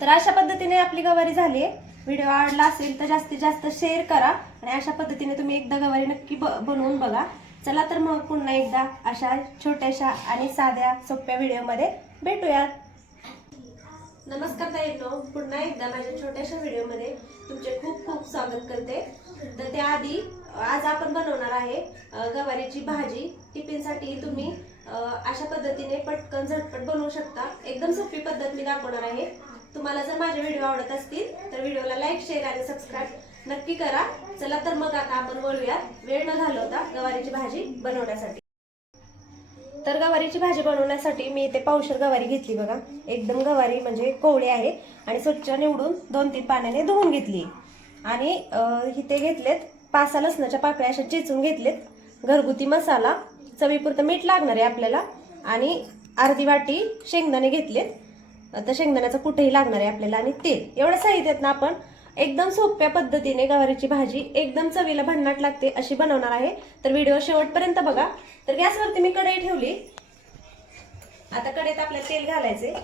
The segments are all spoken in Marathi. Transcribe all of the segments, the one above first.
तर अशा पद्धतीने आपली गवारी झाली आहे. व्हिडिओ आवडला असेल तर जास्तीत जास्त शेअर करा आणि अशा पद्धतीने तुम्ही एकदा गवारी नक्की ब- बनवून बघा. चला तर मग पुन्हा एकदा अशा छोट्याशा आणि साध्या सोप्या व्हिडिओमध्ये भेटूयात. नमस्कार ताईनो पुन्हा एकदा माझ्या छोट्याशा व्हिडिओमध्ये तुमचे खूप खूप स्वागत करते. तर त्याआधी आज आपण बनवणार आहे गवारीची भाजी. टिफिनसाठी तुम्ही अशा पद्धतीने पटकन झटपट बनवू शकता. एकदम सोपी पद्धत मी दाखवणार आहे. तुम्हाला जर माझे व्हिडिओ आवडत असतील तर व्हिडिओला लाईक शेअर आणि सबस्क्राईब नक्की करा. चला तर मग आता आपण बोलूयात वेळ न घालवता गवारीची भाजी बनवण्यासाठी. तर गवारीची भाजी बनवण्यासाठी मी इथे पावशर गवारी घेतली बघा. एकदम गवारी म्हणजे कोवळी आहे आणि स्वच्छ निवडून दोन तीन पाण्याने धुवून घेतली. आणि इथे घेतलेत पाच लसणाच्या पाकळ्या अशा चेचून घेतलेत. घरगुती मसाला चवीपुरतं मीठ लागणार आहे आपल्याला. आणि अर्धी वाटी शेंगदाणे घेतलेत. आता शेंगदाण्याचं कुठेही लागणार आहे आपल्याला आणि तेल. एवढं साहित्यात ना आपण एकदम सोप्या पद्धतीने गवारीची भाजी एकदम चवीला भन्नाट लागते अशी बनवणार आहे. तर व्हिडिओ शेवटपर्यंत बघा. तर गॅसवरती मी कढई ठेवली. आता कढईत आपल्याला तेल घालायचे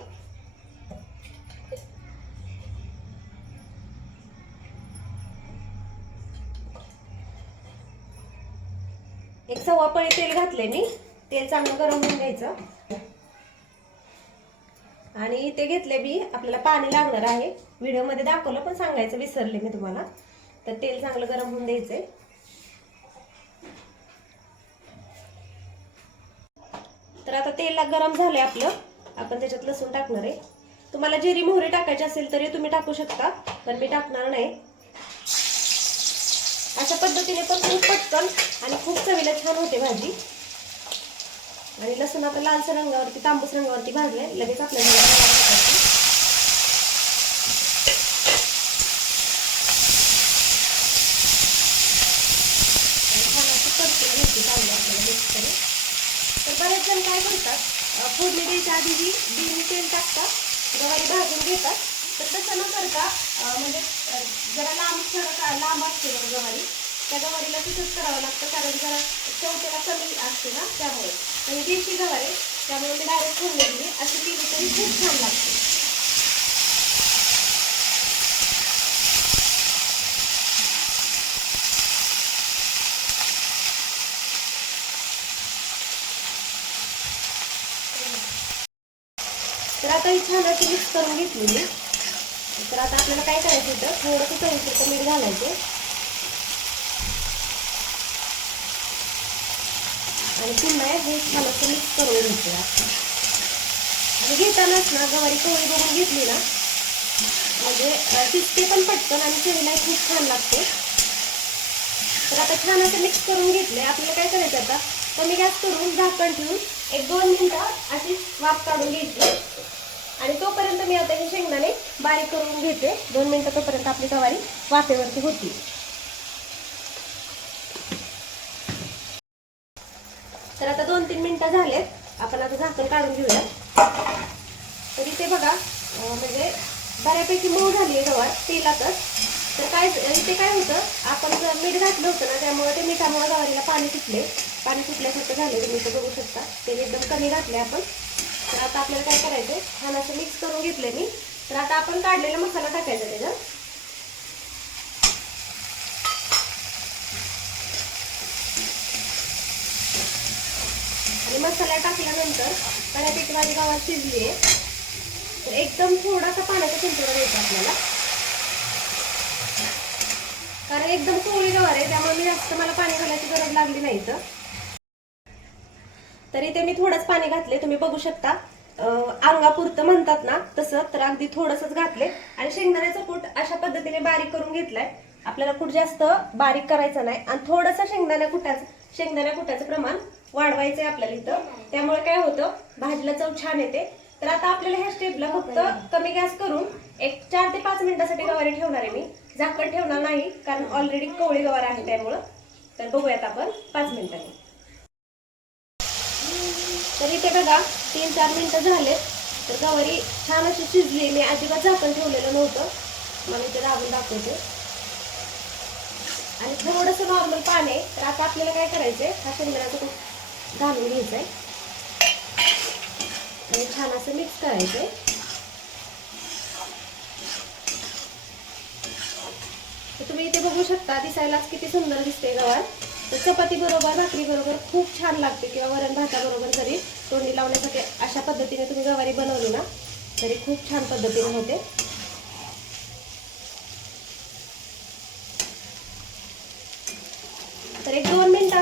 एक सव्वा पळी तेल घातले मी. तेल चांगलं गरम होऊन घ्यायचं. आणि ते घेतले मी आपल्याला पाणी लागणार आहे. व्हिडिओमध्ये दाखवलं पण सांगायचं विसरले मी तुम्हाला. तर तेल चांगलं गरम होऊन द्यायचंय. तर आता तेल गरम झालंय आपलं. आपण त्याच्यात लसूण टाकणार आहे. तुम्हाला जिरी मोहरी टाकायची असेल तरी तुम्ही टाकू शकता पण मी टाकणार नाही. अशा पद्धतीने पण खूप पटकन आणि खूप चवीला छान होते भाजी. आणि लसूण आता लालसर रंगावरती तांबूस रंगावरती भाजले लगेच आपल्याला आपल्याला तर बरेच जण काय करतात फोडणी द्यायच्या आधी जी बिन तेल टाकतात गवारी भाजून घेतात. तर तसं न करता म्हणजे जरा लांब थोडं लांब असते बघा गवारी. त्या गवारीला तसंच करावं लागतं कारण जरा चौथ्याला कमी असते ना त्यामुळे. आणि देशी आहे त्यामुळे मी डायरेक्ट फोडणी दिली अशी केली तरी खूप छान लागते. तर आता ही छान अशी मिक्स करून घेतलेली. तर आता आपल्याला काय करायचं होतं थोडंसं चवीपुरतं मीठ घालायचं. आणि पुन्हा हे छान असं मिक्स करून घ्यायचं आपण आणि घेतानाच ना गवारी कवळी बघून घेतली ना म्हणजे अं, शिजते पण पटकन आणि चवीला खूप छान लागते. तर आता छान असं मिक्स करून घेतलं आहे आपल्याला काय करायचं आता? कमी गॅस करून झाकण ठेवून एक दोन मिनटं अशी वाफ काढून घ्यायची आणि तोपर्यंत मी आता हे शेंगदाणे बारीक करून घेते. दोन मिनटं तोपर्यंत आपली गवारी वाफेवरती होती. तर आता दोन तीन मिनिटं झालेत. आपण आता झाकण काढून घेऊया. तर इथे बघा म्हणजे बऱ्यापैकी मऊ झाली आहे गवार तेलातच. तर काय इथे काय होतं आपण जर मीठ घातलं होतं ना त्यामुळे ते मिठामुळे गवारीला पाणी सुटले. पाणी सुटल्यासारखं झाले तुम्ही इथं बघू शकता. ते एकदम कमी घातले आपण. तर आता आपल्याला काय करायचं छान असं मिक्स करून घेतलं मी. तर आता आपण काढलेला मसाला टाकायचा त्याच्यात. मसाला टाकल्यानंतर बऱ्यापैकी माझी गावात शिजली आहे. एकदम थोडासा पाण्याचा चिंचोडा द्यायचा आपल्याला. कारण एकदम कोवळी गवार आहे त्यामुळे मी जास्त मला पाणी घालायची गरज लागली नाही तर इथे मी थोडंच पाणी घातले तुम्ही बघू शकता. अंगापुरतं म्हणतात ना तसं तर अगदी थोडंसंच घातले आणि शेंगदाण्याचं कूट अशा पद्धतीने बारीक करून घेतलाय. आपल्याला कुठ जास्त बारीक करायचं नाही. आणि थोडंसं शेंगदाण्या कुटाचं शेंगदाण्या कुटाचं प्रमाण वाढवायचंय आपल्याला इथं. त्यामुळे काय होतं भाजीला चव छान येते. तर आता आपल्याला ह्या स्टेपला फक्त कमी गॅस करून एक चार ते पाच मिनिटासाठी गवारी ठेवणार आहे मी. झाकण ठेवणार नाही कारण ऑलरेडी कवळी गवार आहे त्यामुळं. तर बघूयात आपण पाच मिनिटांनी. तर इथे बघा तीन चार मिनिटं झाले तर गवारी छान अशी शिजली. मी अजिबात झाकण ठेवलेलं नव्हतं. मला इथे दाबून दाखवते. आणि थोडंसं नॉर्मल पाणी आहे. तर आता आपल्याला काय करायचं आहे हा शेंगदाणा कूट घालून घ्यायचं आहे आणि छान असं मिक्स करायचं आहे तुम्ही इथे बघू शकता दिसायलाच किती सुंदर दिसते गवार. तर चपाती बरोबर भाकरी बरोबर खूप छान लागते किंवा वरण भाताबरोबर जरी तोंडी लावण्यासाठी अशा पद्धतीने तुम्ही गवारी बनवली ना तरी खूप छान पद्धतीने होते.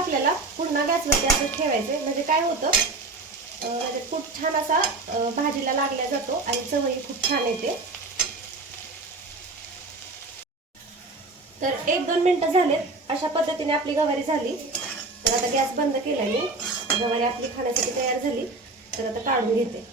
आपल्याला पुन्हा गॅसवरती असं ठेवायचे म्हणजे काय होतं म्हणजे खूप छान असा भाजीला लागला जातो आणि चवही खूप छान येते. तर एक दोन मिनिटं झालेत. अशा पद्धतीने आपली गवारी झाली. तर आता गॅस बंद केला मी. गवारी आपली खाण्यासाठी तयार झाली. तर आता काढून घेते.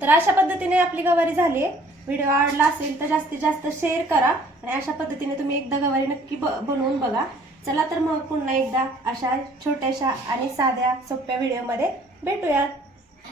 तर अशा पद्धतीने आपली गवारी झाली आहे. व्हिडिओ आवडला असेल तर जास्तीत जास्त शेअर करा. आणि अशा पद्धतीने तुम्ही एकदा गवारी नक्की ब- बनवून बघा. चला तर मग पुन्हा एकदा अशा छोट्याशा आणि साध्या सोप्या व्हिडिओमध्ये भेटूयात.